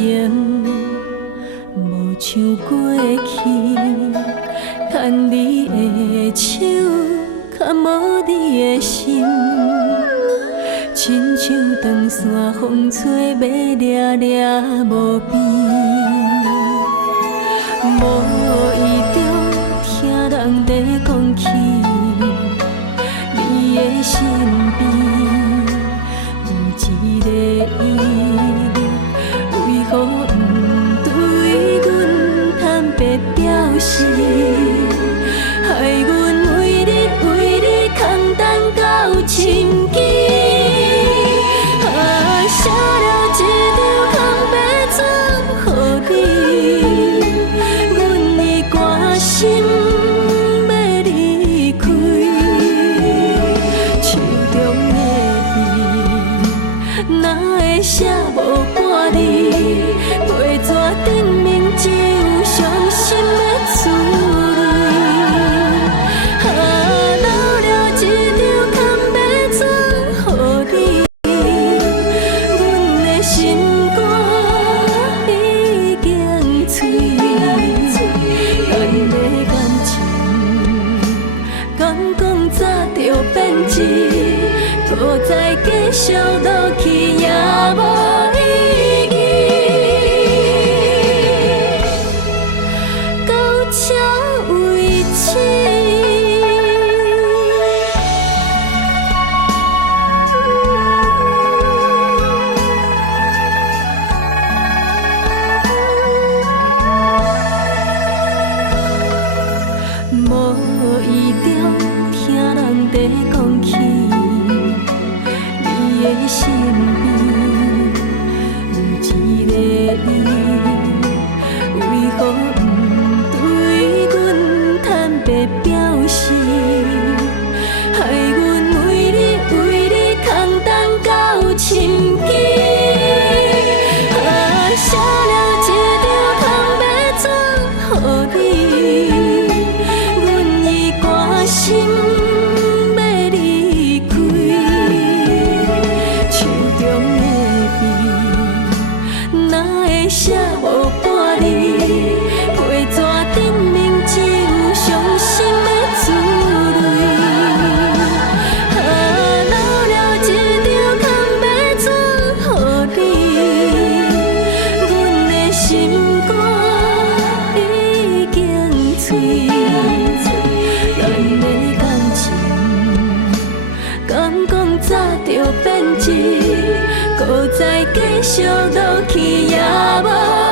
情，无像过去，牵你的手，较无你的心，亲像长线风吹要掠掠无边，无意中听人在讲起你的身边。一个伊，为何不对阮坦白表示？害阮为你空等到深更。写了一张空白纸予你，阮的歌心要离开，手中哪会写无半字？陪纸顶面只有伤心的滋味。留了一张空白纸予你，阮的心肝已经碎。咱的感情，敢讲早就变质？搁再继续落去也无意义。到这为止。无意中听人在讲起。你的身边有一个伊，为何不对阮坦白表示？害阮为你空等到深更。写了一张空白纸予你，阮的歌心。写无半字，陪纸顶面只有伤心的滋味。留了一张空白纸予你，阮的心肝已经碎。咱的感情，敢讲早就变质？搁再继续落去也无。